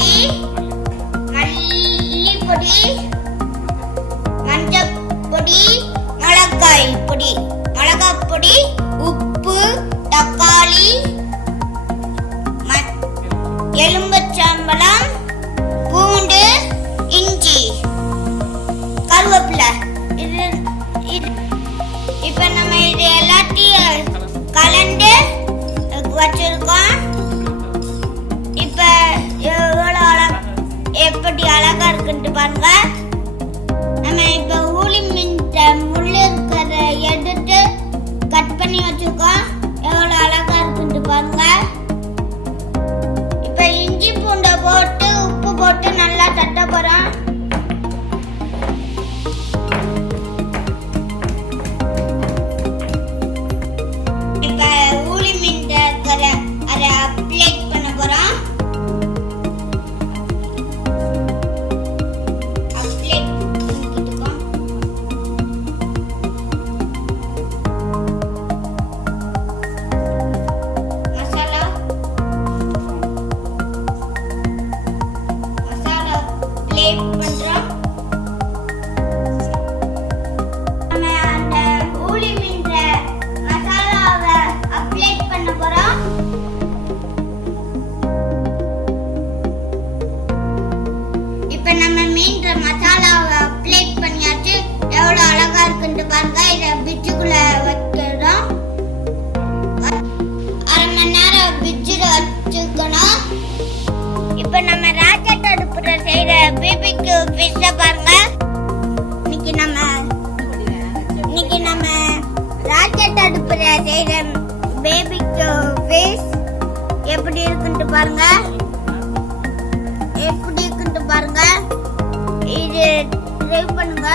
பொடி, மல்லி பொடி, மஞ்சள் பொடி, மிளகாய் பொடி, மிளகாய் பொடி, உப்பு, தக்காளி, எலும்புச்சம்பழம், பூண்டு, இஞ்சி, கருவேப்பிலை. இப்ப நம்ம இது எல்லாத்தையும் கலந்து வச்சிருக்கோம். இப்ப எப்படி அழகா இருக்குன்னு பாருங்க. நம்ம இப்ப ஊளி மீன் முள்ளு இருக்கிறத எடுத்து கட் பண்ணி வச்சிருக்கோம். எவ்வளவு அழகா இருக்குன்னு பாருங்க. இப்ப இஞ்சி பூண்டை போட்டு உப்பு போட்டு நல்லா தட்ட போறோம். நம்ம மீன் மசாலாவை அப்ளை பண்ணியாச்சு. எவ்வளவு அழகா இருக்குன்னு பாருங்க. இதை பிச்சுக்குள்ள வைக்கிறோம். 1/2 மணி நேரம் பிச்சுல வச்சுக்கணும். இப்ப நம்ம ராக்கெட் அடுப்புல செய்யற பிபிக்யூ ஃபிஷ் பாருங்க. இன்னைக்கு நம்ம ராக்கெட் அடுப்புல செய்யற பிபிக்யூ ஃபிஷ் எப்படி இருக்குன்னு பாருங்க. எப்படி இருக்குன்னு பாருங்க. இது ட்ரை பண்ணுங்க.